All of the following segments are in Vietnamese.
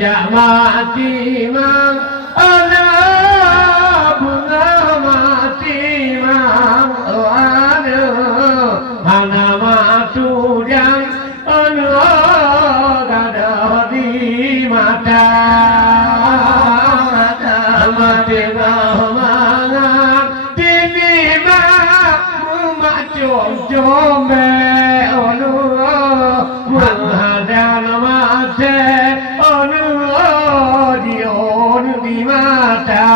mati mang ana bunga mati mang ana mana matu yang ana ada di mata mati mana tini mak jom me onu menghadang mate onu di mata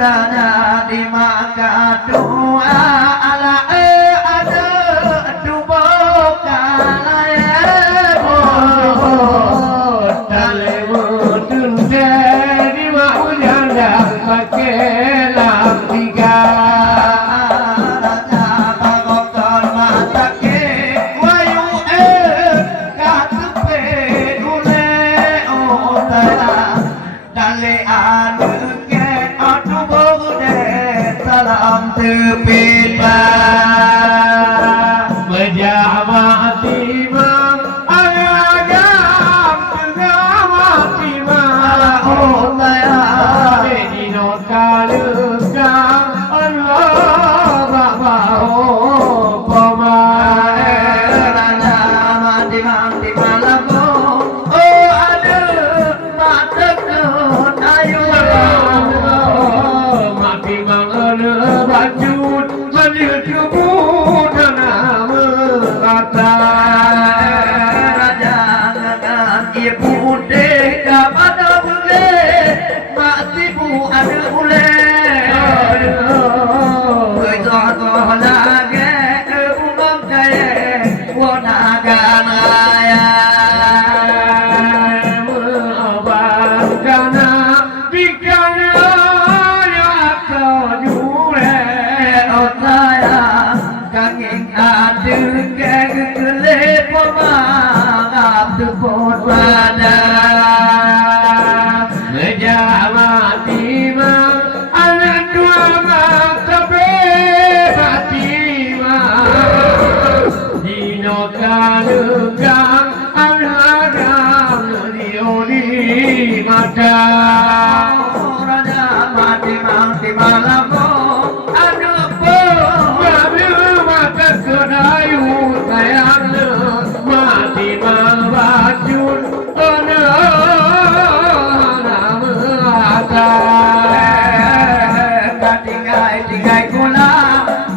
rada di maka doa ala ada dubo kalaya tale mutun di mau janda pakai lampiga raja bagokon mata ke wayu katupe dule otara dale anu ke dubo de salam tepita mati mang agam tengah mati mang otara dino kalukang Allah bapa poma rada mati mati malago oh ada mata nun ayu mati mang ana bajut manjut kubur nama kata raja ngan ibu de kapada bule mati bu ada bule bejo lage umam kaya wanaga naya abangkana bikana ya kajure otaya kanging adu kegele poma abdu podwana mati mang anak dua mata mati mang dino kalukang anak dioni mata raja mati mati malamu anu po mata kedayu sayang mati mang bajut tinggai kula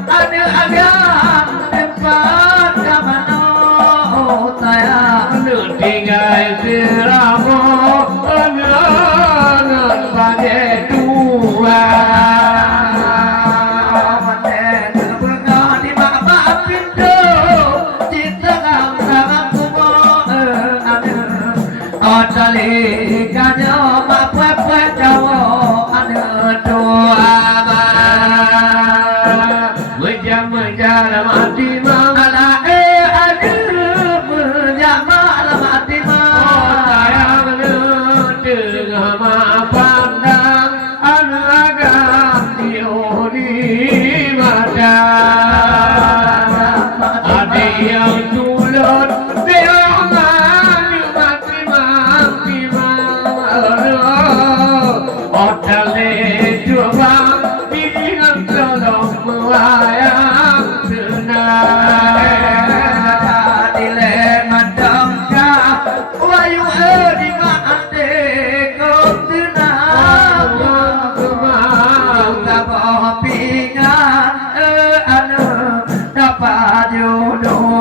ada agam tempat kamano saya tinggal siramo anak pada dua kanyo apa jawo ada doa menjala mati mang ala ada menjama mati sayang tengah pandang agam dioni mata ada yang tulur dia mati otale coba dengan tolong melayang senang dile madam ka wayu di ate kotuna ka pingan anu dapat jodoh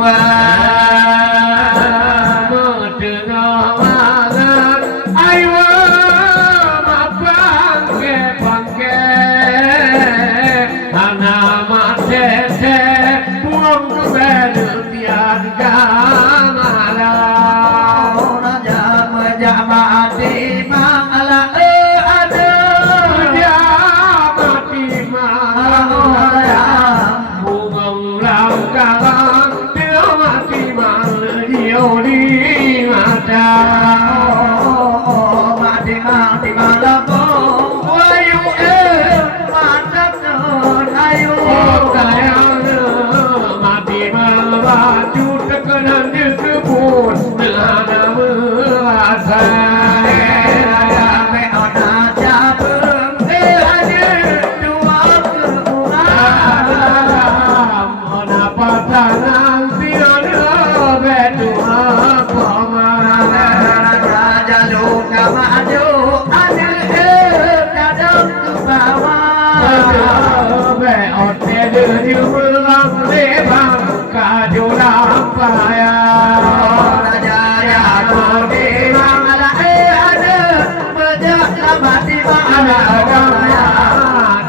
Mati otte de julang le bang ka julang paya Jaya to di bang ala ada bejak mati bang ana ada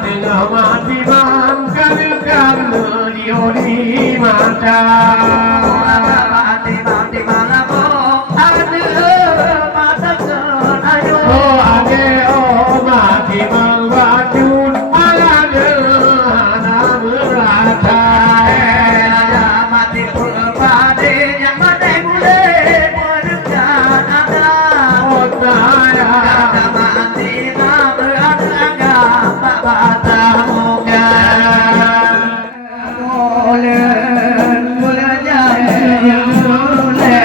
tengah mati bang kan dioni mata mati bang apa ada mata ayo oh ade oh mati bang bajun ala de ana merata mati pade yang mati mule menunjan ada otaya mati nam berangga bata muka boleh jaya boleh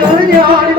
nữ vô